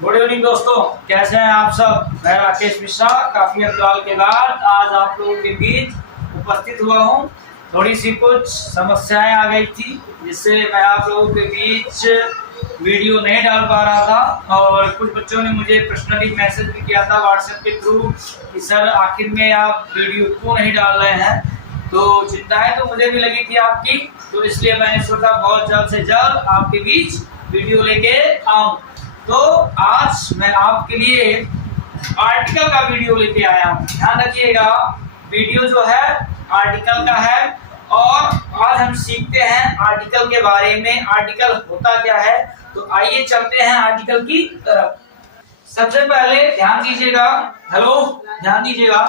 Good evening दोस्तों, कैसे हैं आप सब। मैं राकेश मिश्रा काफी अंतराल के बाद आज आप लोगों के बीच उपस्थित हुआ हूं। थोड़ी सी कुछ समस्याएं आ गई थी जिससे मैं आप लोगों के बीच वीडियो नहीं डाल पा रहा था और कुछ बच्चों ने मुझे पर्सनली मैसेज भी किया था व्हाट्सएप के थ्रू कि सर आखिर में आप वीडियो क्यों नहीं डाल रहे हैं। तो चिंताएं तो मुझे भी लगी थी आपकी, तो इसलिए मैंने सोचा बहुत जल्द से जल्द आपके बीच वीडियो लेके आऊं। तो आज मैं आपके लिए आर्टिकल का वीडियो लेके आया हूँ। ध्यान रखिएगा, वीडियो जो है आर्टिकल का है और आज हम सीखते हैं आर्टिकल के बारे में। आर्टिकल होता क्या है, तो आइए चलते हैं आर्टिकल की तरफ। सबसे पहले ध्यान दीजिएगा, हेलो ध्यान दीजिएगा।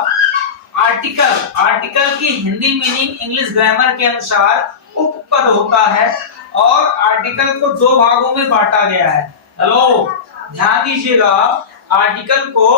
आर्टिकल की हिंदी मीनिंग इंग्लिश ग्रामर के अनुसार उपपद होता है और आर्टिकल को दो भागों में बांटा गया है। हेलो ध्यान दीजिएगा, आर्टिकल को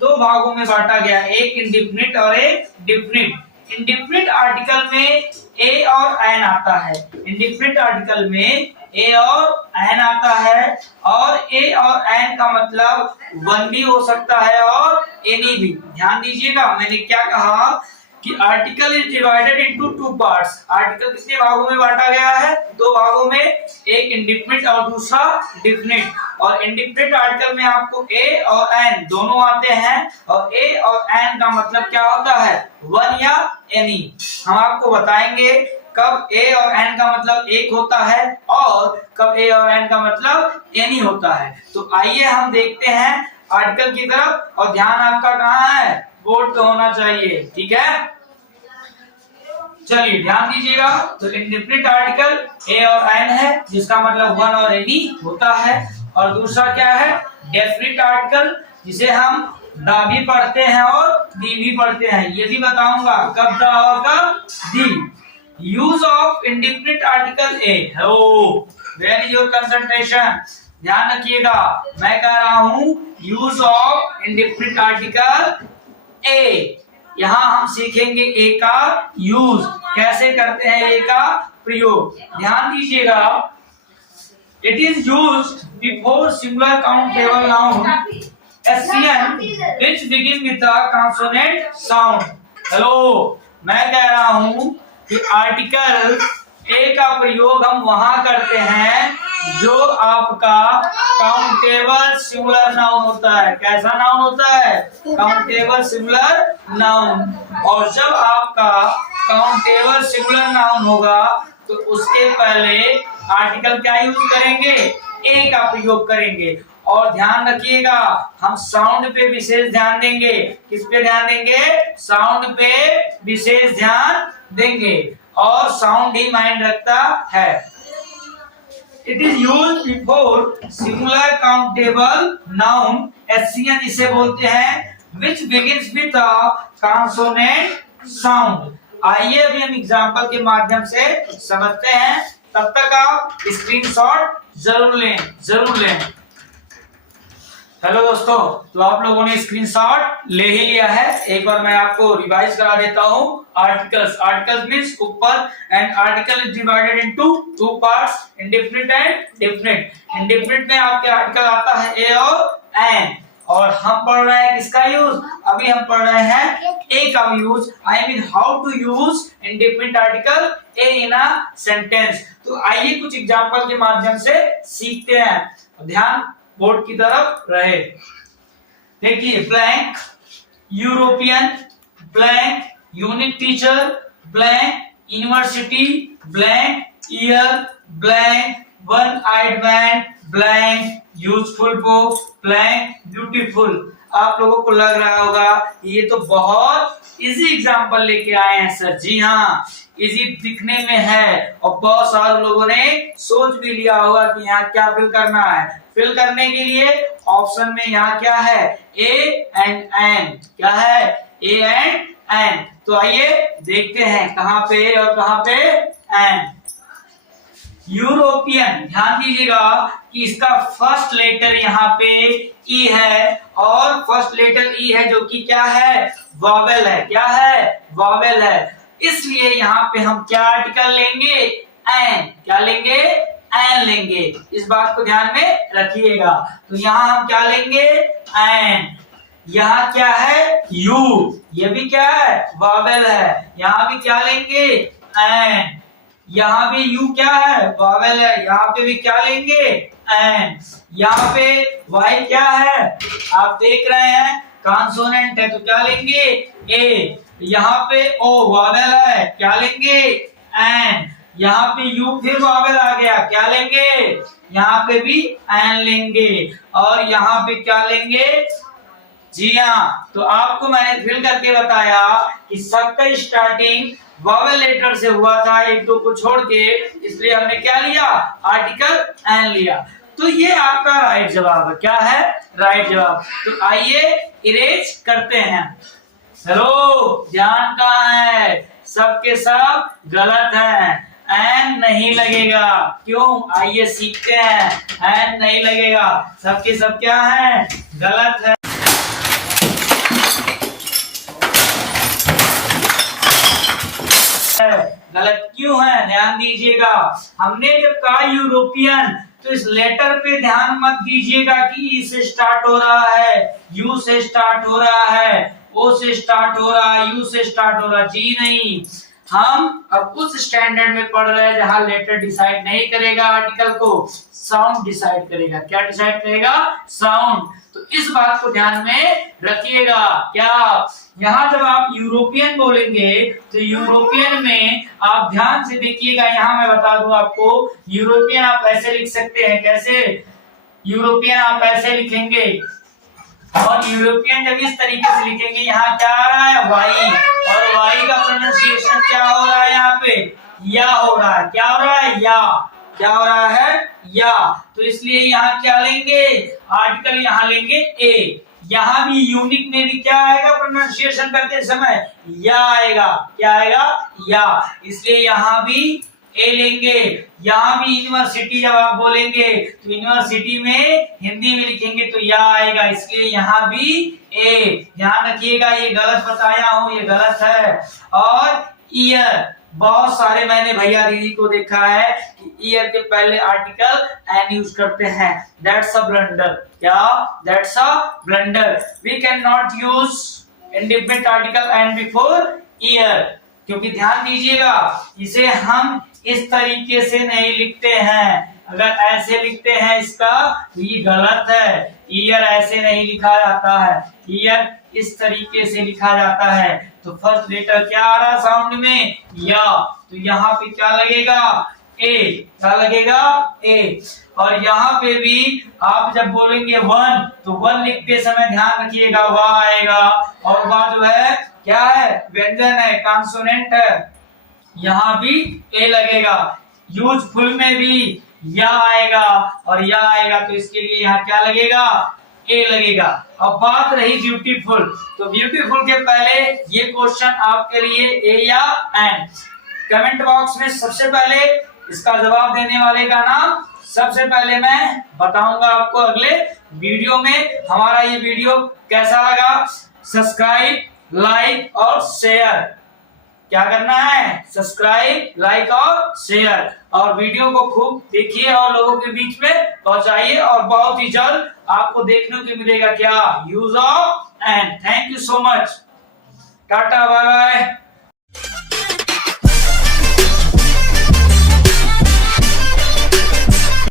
दो भागों में बांटा गया है, एक इंडिफिनिट और एक डिफिनिट। इंडिफिनिट आर्टिकल में ए और एन आता है। इंडिफिनिट आर्टिकल में ए और एन आता है और ए और एन का मतलब वन भी हो सकता है और एनी भी। ध्यान दीजिएगा, मैंने क्या कहा कि article is divided into two parts. Article कितने भागों में बांटा गया है? दो भागों में, एक इंडिफिनिट और दूसरा डिफिनिट। और इंडिफिनिट आर्टिकल में आपको ए और एन दोनों आते हैं और ए और एन का मतलब क्या होता है? वन या एनी। हम आपको बताएंगे कब ए और एन का मतलब एक होता है और कब ए और एन का मतलब एनी होता है। तो आइए हम देखते हैं आर्टिकल की तरफ। और ध्यान आपका कहाँ है? बोर्ड पे होना चाहिए, ठीक है। चलिए ध्यान दीजिएगा, तो इंडिफिनिट आर्टिकल ए और एन है जिसका मतलब वन और एनी होता है। और दूसरा क्या है? डेफिनिट आर्टिकल, जिसे हम द भी पढ़ते हैं और दी भी पढ़ते हैं। ये भी बताऊंगा कब द और कब दी। यूज ऑफ इंडिफिनिट आर्टिकल ए। हो वेयर इज योर कंसंट्रेशन? ध्यान रखिएगा, मैं कह रहा हूं यूज ऑफ इंडिफिनिट आर्टिकल ए। यहाँ हम सीखेंगे ए का यूज, कैसे करते हैं ए का प्रयोग। ध्यान दीजिएगा, it is used before singular countable noun SCN which begin with the consonant sound. Hello, मैं कह रहा हूं कि आर्टिकल ए का प्रयोग हम वहां करते हैं जो आपका काउंटेबल सिंगुलर नाउन होता है। कैसा नाउन होता है? Countable singular noun. और जब आपका काउंटेबल सिंगुलर नाउन होगा तो उसके पहले आर्टिकल क्या यूज करेंगे? ए का प्रयोग करेंगे। और ध्यान रखिएगा, हम साउंड पे विशेष ध्यान देंगे। किस पे ध्यान देंगे? साउंड पे विशेष ध्यान देंगे और साउंड ही माइंड रखता है। It is use before singular countable noun SCN इसे बोलते हैं, विच बिगिंस विद कॉन्सोनेंट साउंड। आइए अभी हम एग्जांपल के माध्यम से समझते हैं, तब तक आप स्क्रीनशॉट जरूर लें। हेलो दोस्तों, तो आप लोगों ने स्क्रीनशॉट ले ही लिया है। एक बार मैं आपको रिवाइज करा देता हूँ। आर्टिकल्स मींस उपपद and article is divided into two parts, indefinite and definite. Indefinite में आपके आर्टिकल आता है ए और एन, और हम पढ़ रहे हैं किसका यूज? अभी हम पढ़ रहे हैं ए का use. I mean how to use indefinite article a in a sentence. तो आइए कुछ एग्जांपल के माध्यम से सीखते हैं। ध्यान बोर्ड की तरफ रहे। देखिए, blank European, blank unique teacher, blank university, blank year, blank one eyed man, blank useful book, blank beautiful. आप लोगों को लग रहा होगा ये तो बहुत इजी एग्जांपल लेके आए हैं सर। जी हाँ, इजी दिखने में है और बहुत सारे लोगों ने सोच भी लिया होगा कि यहाँ क्या फिल करना है। फिल करने के लिए ऑप्शन में यहाँ क्या है? A and an. क्या है? A and an. तो आइए देखते हैं कहाँ पे ए और कहाँ पे एन। यूरोपियन, ध्यान दीजिएगा कि इसका फर्स्ट लेटर यहाँ पे ई है और फर्स्ट लेटर ई है जो कि क्या है? वॉवेल है। क्या है? वॉवेल है। इसलिए यहाँ पे हम क्या आर्टिकल लेंगे? एन। क्या लेंगे? एन लेंगे। इस बात को ध्यान में रखिएगा। तो यहाँ हम क्या लेंगे, एन। यहाँ क्या है, यू, ये भी क्या है, वावेल है। यहाँ भी क्या लेंगे, एन। यहाँ भी यू क्या है, वावेल है। यहाँ पे भी क्या लेंगे, एन। यहाँ पे वाई क्या है, आप देख रहे हैं कॉन्सोनेंट है, तो क्या लेंगे, ए। यहाँ पे ओ वावेल है, क्या लेंगे, एन। यहाँ पे यू फिर वावेल आ गया, क्या लेंगे, यहाँ पे भी एन लेंगे। और यहाँ पे क्या लेंगे, जी हाँ। तो आपको मैंने फिल करके बताया कि सबका स्टार्टिंग वॉवेल लेटर से हुआ था, एक दो को छोड़ के, इसलिए हमने क्या लिया, आर्टिकल एन लिया। तो ये आपका राइट जवाब है। क्या है, राइट जवाब। तो आइए इरेज करते हैं। हेलो, ध्यान कहाँ है, सबके सब गलत हैं, एन नहीं लगेगा। क्यों, आइए सीखते हैं। एन नहीं लगेगा, सबके सब क्या है, गलत है। गलत क्यों है, ध्यान दीजिएगा। हमने जब कहा यूरोपियन, तो इस लेटर पे ध्यान मत दीजिएगा कि ई से स्टार्ट हो रहा है, यू से स्टार्ट हो रहा है, ओ से स्टार्ट हो रहा है, यू से स्टार्ट हो रहा है, जी नहीं। हम अब उस स्टैंडर्ड में पढ़ रहे हैं जहां लेटर डिसाइड नहीं करेगा आर्टिकल को, साउंड डिसाइड करेगा। क्या डिसाइड करेगा, साउंड। तो इस बात को ध्यान में रखिएगा। क्या, यहाँ जब आप यूरोपियन बोलेंगे तो यूरोपियन में आप ध्यान से देखिएगा। यहाँ मैं बता दूं आपको, यूरोपियन आप ऐसे लिख सकते हैं। कैसे, यूरोपियन आप ऐसे लिखेंगे, और यूरोपियन जब इस तरीके से लिखेंगे, यहाँ क्या आ रहा है, वाई, और वाई का प्रोनाउंसिएशन क्या हो रहा है, यहाँ पे या हो रहा है। क्या हो रहा है, या। क्या हो रहा है, या। तो इसलिए यहाँ क्या लेंगे, आर्टिकल यहाँ लेंगे ए। यहाँ भी यूनिक में भी क्या आएगा, प्रोनाउंसिएशन करते समय या आएगा। क्या आएगा, या। इसलिए यहाँ भी ए लेंगे। यहाँ भी यूनिवर्सिटी जब आप बोलेंगे तो यूनिवर्सिटी में हिंदी में लिखेंगे तो या आएगा, इसलिए यहाँ भी ए। ध्यान रखिएगा, ये गलत बताया हूं, ये गलत है। और ईयर, बहुत सारे मैंने भैया दीदी को देखा है कि ईयर के पहले आर्टिकल एन यूज करते हैं। That's a blunder. क्या, that's a blunder. We can not use independent article an before year, क्योंकि ध्यान दीजिएगा, इसे हम इस तरीके से नहीं लिखते हैं। अगर ऐसे लिखते हैं इसका तो ये गलत है। ईयर ऐसे नहीं लिखा जाता है, ईयर इस तरीके से लिखा जाता है। तो फर्स्ट लेटर क्या आ रहा साउंड में, या। तो यहाँ पे क्या लगेगा, ए। क्या लगेगा, ए। और यहाँ पे भी आप जब बोलेंगे वन, तो वन लिखते समय ध्यान रखिएगा, वाह आएगा। और वाह जो है क्या है, व्यंजन है, कॉन्सोनेंट है। यहाँ भी ए लगेगा। यूजफुल में भी या आएगा और या आएगा, तो इसके लिए यहाँ क्या लगेगा, ए लगेगा। अब बात रही ब्यूटीफुल, तो ब्यूटीफुल के पहले ये क्वेश्चन आपके लिए ए या एन। कमेंट बॉक्स में सबसे पहले इसका जवाब देने वाले का नाम सबसे पहले मैं बताऊंगा आपको अगले वीडियो में। हमारा ये वीडियो कैसा लगा, सब्सक्राइब, लाइक और शेयर। क्या करना है, सब्सक्राइब, लाइक और शेयर, और वीडियो को खूब देखिए और लोगों के बीच में पहुंचाइए। और बहुत ही जल्द आपको देखने को मिलेगा क्या, use of an. Thank you so much, tata, bye bye.